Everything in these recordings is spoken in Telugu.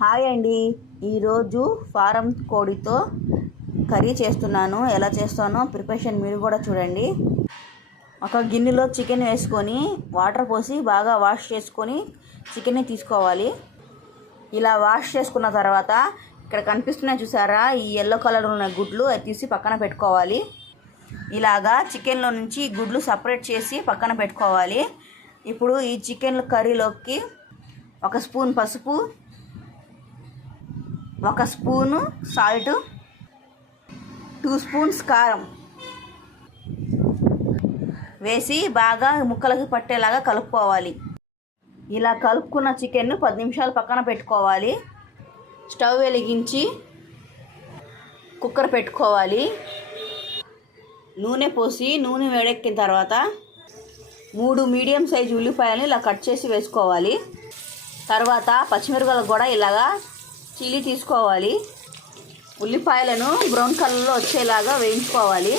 హాయ్ అండి. ఈరోజు ఫారం కోడితో కర్రీ చేస్తున్నాను. ఎలా చేస్తానో ప్రిపరేషన్ మీరు కూడా చూడండి. ఒక గిన్నెలో చికెన్ వేసుకొని వాటర్ పోసి బాగా వాష్ చేసుకొని చికెన్ని తీసుకోవాలి. ఇలా వాష్ చేసుకున్న తర్వాత ఇక్కడ కనిపిస్తున్నాయి చూసారా, ఈ ఎల్లో కలర్ ఉన్న గుడ్లు అది తీసి పక్కన పెట్టుకోవాలి. ఇలాగా చికెన్లో నుంచి గుడ్లు సపరేట్ చేసి పక్కన పెట్టుకోవాలి. ఇప్పుడు ఈ చికెన్ కర్రీలోకి 1 స్పూన్ పసుపు, 1 స్పూను సాల్ట్, 2 స్పూన్స్ కారం వేసి బాగా ముక్కలకి పట్టేలాగా కలుపుకోవాలి. ఇలా కలుపుకున్న చికెన్ను 10 నిమిషాలు పక్కన పెట్టుకోవాలి. స్టవ్ వెలిగించి కుక్కర్ పెట్టుకోవాలి. నూనె పోసి నూనె వేడెక్కిన తర్వాత 3 మీడియం సైజు ఉల్లిపాయలను ఇలా కట్ చేసి వేసుకోవాలి. తర్వాత పచ్చిమిరపకాయలు కూడా ఇలాగా చీలి తీసుకోవాలి. ఉల్లిపాయలను బ్రౌన్ కలర్లో వచ్చేలాగా వేయించుకోవాలి.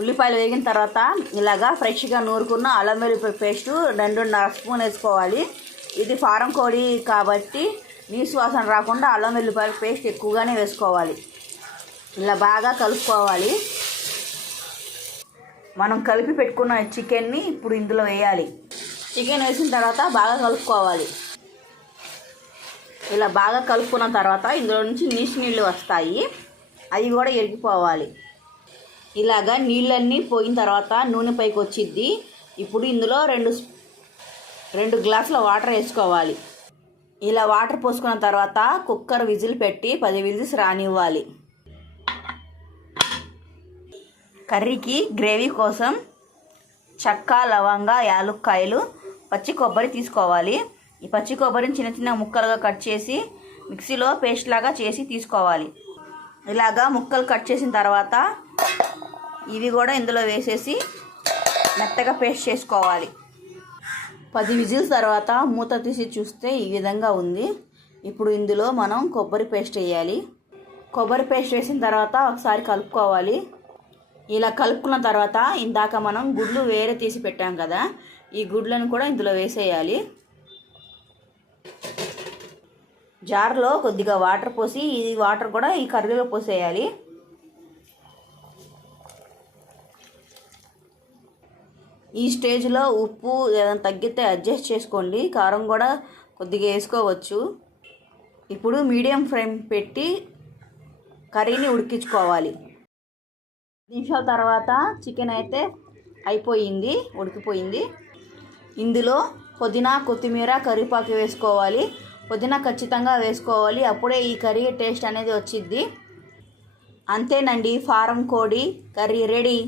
ఉల్లిపాయలు వేగిన తర్వాత ఇలాగా ఫ్రెష్గా నూరుకున్న అల్లం వెల్లుల్లి పేస్టు 2.5 స్పూన్ వేసుకోవాలి. ఇది ఫారం కోడి కాబట్టి నీసు వాసన రాకుండా అల్లం వెల్లుల్లిపాయల పేస్ట్ ఎక్కువగానే వేసుకోవాలి. ఇలా బాగా కలుపుకోవాలి. మనం కలిపి పెట్టుకున్న చికెన్ని ఇప్పుడు ఇందులో వేయాలి. చికెన్ వేసిన తర్వాత బాగా కలుపుకోవాలి. ఇలా బాగా కలుపుకున్న తర్వాత ఇందులో నుంచి నీళ్ళు వస్తాయి, అవి కూడా ఎరిగిపోవాలి. ఇలాగా నీళ్ళన్నీ పోయిన తర్వాత నూనె పైకి వచ్చిద్ది. ఇప్పుడు ఇందులో 2 గ్లాసుల వాటర్ వేసుకోవాలి. ఇలా వాటర్ పోసుకున్న తర్వాత కుక్కర్ విజిల్ పెట్టి 10 విజిల్స్ రానివ్వాలి. కర్రీకి గ్రేవీ కోసం చెక్క, లవంగ, యాలుక్కాయలు, పచ్చి కొబ్బరి తీసుకోవాలి. ఈ పచ్చి కొబ్బరిని చిన్న చిన్న ముక్కలుగా కట్ చేసి మిక్సీలో పేస్ట్ లాగా చేసి తీసుకోవాలి. ఇలాగా ముక్కలు కట్ చేసిన తర్వాత ఇవి కూడా ఇందులో వేసేసి మెత్తగా పేస్ట్ చేసుకోవాలి. 10 విజిల్స్ తర్వాత మూత తీసి చూస్తే ఈ విధంగా ఉంది. ఇప్పుడు ఇందులో మనం కొబ్బరి పేస్ట్ వేయాలి. కొబ్బరి పేస్ట్ వేసిన తర్వాత ఒకసారి కలుపుకోవాలి. ఇలా కలుపుకున్న తర్వాత ఇందాక మనం గుడ్లు వేరే తీసి పెట్టాం కదా, ఈ గుడ్లను కూడా ఇందులో వేసేయాలి. జార్లో కొద్దిగా వాటర్ పోసి ఈ వాటర్ కూడా ఈ కర్రీలో పోసేయాలి. ఈ స్టేజ్లో ఉప్పు ఏదైనా తగ్గితే అడ్జస్ట్ చేసుకోండి. కారం కూడా కొద్దిగా వేసుకోవచ్చు. ఇప్పుడు మీడియం ఫ్లేమ్ పెట్టి కర్రీని ఉడికించుకోవాలి. 10 నిమిషాల తర్వాత చికెన్ అయితే అయిపోయింది, ఉడికిపోయింది. ఇందులో పుదీనా, కొత్తిమీర, కరివేపాకు వేసుకోవాలి. పుదీనా ఖచ్చితంగా వేసుకోవాలి, అప్పుడే ఈ కర్రీ టేస్ట్ అనేది వచ్చిద్ది. అంతేనండి, ఫారం కోడి కర్రీ రెడీ.